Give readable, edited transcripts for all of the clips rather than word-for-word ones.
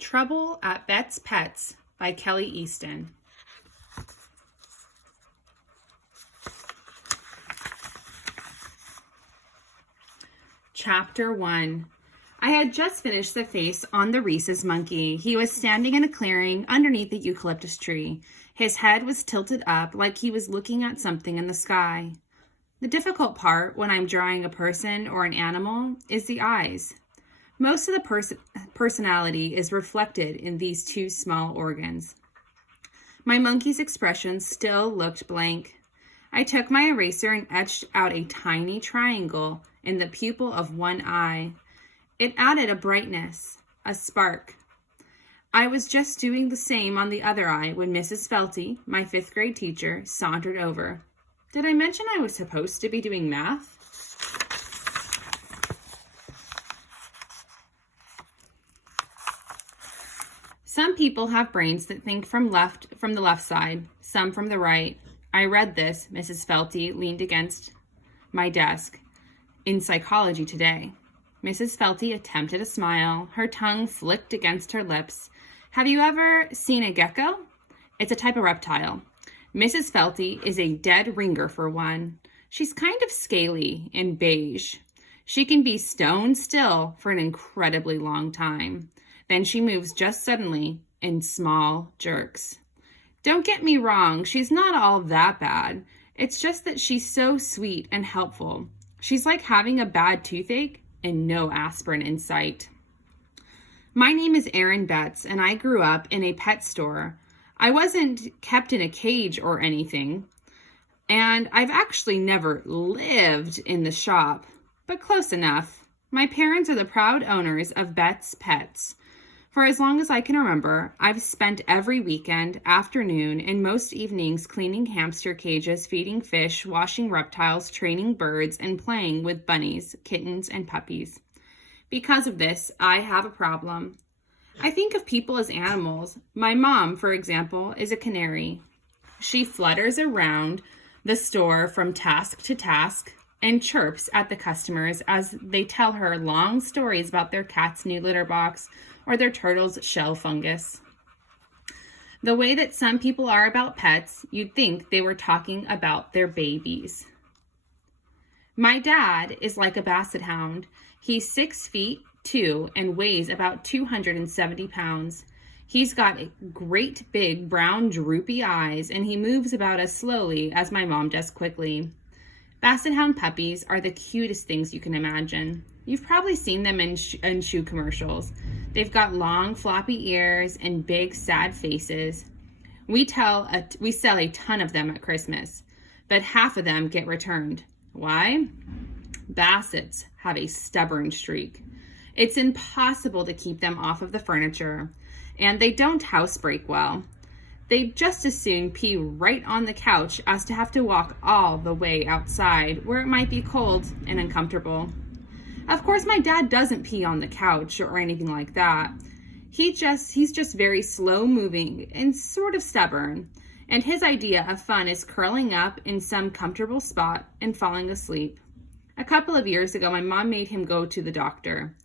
Trouble at Bett's Pets by Kelly Easton. Chapter 1. I had just finished the face on the rhesus monkey. He was standing in a clearing underneath the eucalyptus tree. His head was tilted up like he was looking at something in the sky. The difficult part when I'm drawing a person or an animal is the eyes. Most of the personality is reflected in these two small organs. My monkey's expression still looked blank. I took my eraser and etched out a tiny triangle in the pupil of one eye. It added a brightness, a spark. I was just doing the same on the other eye when Mrs. Felty, my 5th grade teacher, sauntered over. Did I mention I was supposed to be doing math? Some people have brains that think from the left side, some from the right. I read this, Mrs. Felty leaned against my desk, in Psychology Today. Mrs. Felty attempted a smile. Her tongue flicked against her lips. Have you ever seen a gecko? It's a type of reptile. Mrs. Felty is a dead ringer for one. She's kind of scaly and beige. She can be stone still for an incredibly long time. Then she moves just suddenly in small jerks. Don't get me wrong, she's not all that bad. It's just that she's so sweet and helpful. She's like having a bad toothache and no aspirin in sight. My name is Erin Betts, and I grew up in a pet store. I wasn't kept in a cage or anything, and I've actually never lived in the shop, but close enough. My parents are the proud owners of Bett's Pets. For as long as I can remember, I've spent every weekend, afternoon, and most evenings cleaning hamster cages, feeding fish, washing reptiles, training birds, and playing with bunnies, kittens, and puppies. Because of this, I have a problem. I think of people as animals. My mom, for example, is a canary. She flutters around the store from task to task and chirps at the customers as they tell her long stories about their cat's new litter box or their turtle's shell fungus. The way that some people are about pets, you'd think they were talking about their babies. My dad is like a basset hound. He's 6'2" and weighs about 270 pounds. He's got great big brown droopy eyes, and he moves about as slowly as my mom does quickly. Basset hound puppies are the cutest things you can imagine. You've probably seen them in shoe commercials. They've got long floppy ears and big sad faces. We sell a ton of them at Christmas, but half of them get returned. Why? Bassets have a stubborn streak. It's impossible to keep them off of the furniture, and they don't housebreak well. They'd just as soon pee right on the couch as to have to walk all the way outside where it might be cold and uncomfortable. Of course, my dad doesn't pee on the couch or anything like that. He's just very slow moving and sort of stubborn. And his idea of fun is curling up in some comfortable spot and falling asleep. A couple of years ago, my mom made him go to the doctor.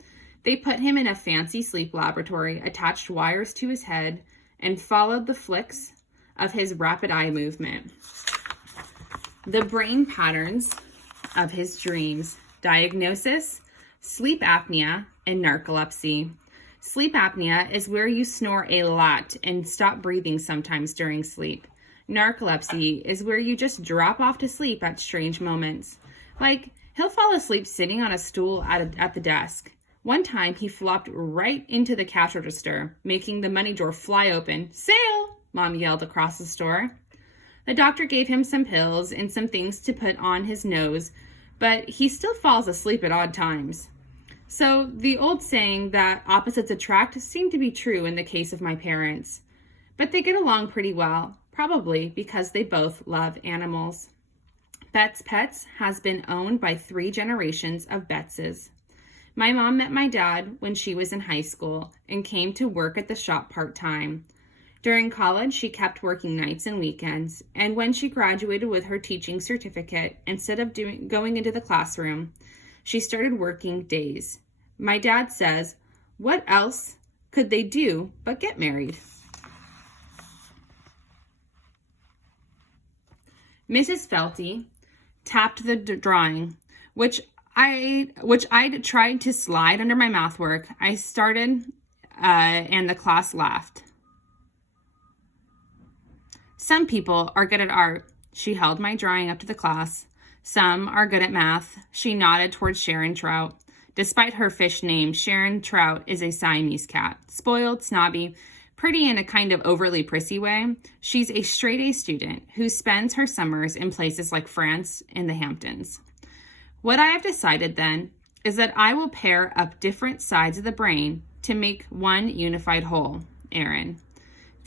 They put him in a fancy sleep laboratory, attached wires to his head, and followed the flicks of his rapid eye movement. The brain patterns of his dreams. Diagnosis: sleep apnea and narcolepsy. Sleep apnea is where you snore a lot and stop breathing sometimes during sleep. Narcolepsy is where you just drop off to sleep at strange moments. Like, he'll fall asleep sitting on a stool at the desk. One time, he flopped right into the cash register, making the money drawer fly open. "Sale!" Mom yelled across the store. The doctor gave him some pills and some things to put on his nose, but he still falls asleep at odd times. So the old saying that opposites attract seemed to be true in the case of my parents. But they get along pretty well, probably because they both love animals. Bett's Pets has been owned by 3 generations of Bettses. My mom met my dad when she was in high school and came to work at the shop part-time. During college, she kept working nights and weekends, and when she graduated with her teaching certificate, instead of going into the classroom, she started working days. My dad says, "What else could they do but get married? Mrs. Felty tapped the drawing, which I'd tried to slide under my mouthwork. I started, and the class laughed. Some people are good at art. She held my drawing up to the class. Some are good at math. She nodded towards Sharon Trout. Despite her fish name, Sharon Trout is a Siamese cat. Spoiled, snobby, pretty in a kind of overly prissy way. She's a straight-A student who spends her summers in places like France and the Hamptons. What I have decided then is that I will pair up different sides of the brain to make one unified whole, Aaron.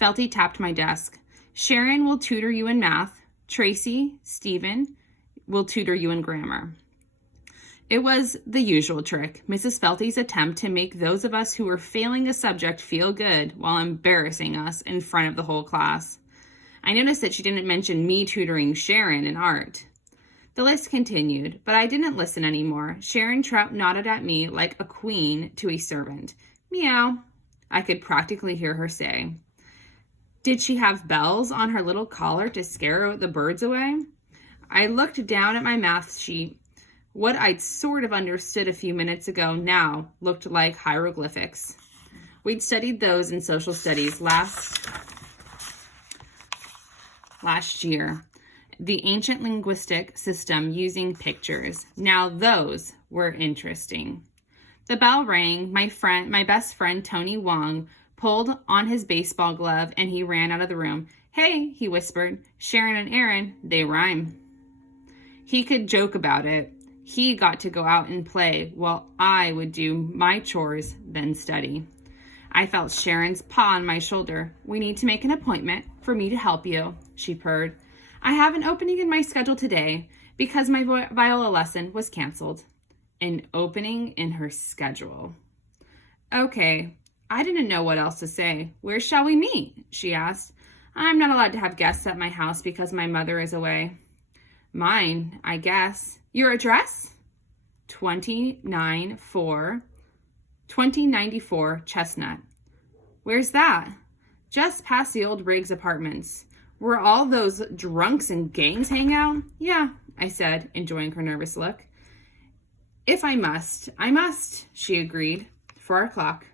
Felty tapped my desk. Sharon will tutor you in math. Tracy, Stephen will tutor you in grammar. It was the usual trick, Mrs. Felty's attempt to make those of us who were failing a subject feel good while embarrassing us in front of the whole class. I noticed that she didn't mention me tutoring Sharon in art. The list continued, but I didn't listen anymore. Sharon Trout nodded at me like a queen to a servant. Meow, I could practically hear her say. Did she have bells on her little collar to scare the birds away? I looked down at my math sheet. What I'd sort of understood a few minutes ago now looked like hieroglyphics. We'd studied those in social studies last year. The ancient linguistic system using pictures. Now those were interesting. The bell rang. My best friend Tony Wong pulled on his baseball glove and he ran out of the room. Hey, he whispered, Sharon and Aaron, they rhyme. He could joke about it. He got to go out and play while I would do my chores, then study. I felt Sharon's paw on my shoulder. We need to make an appointment for me to help you, she purred. I have an opening in my schedule today because my viola lesson was canceled. An opening in her schedule. Okay, I didn't know what else to say. Where shall we meet? She asked. I'm not allowed to have guests at my house because my mother is away. Mine, I guess. Your address? 2094 Chestnut. Where's that? Just past the old Riggs apartments. Where all those drunks and gangs hang out? Yeah, I said, enjoying her nervous look. If I must, she agreed. 4 o'clock.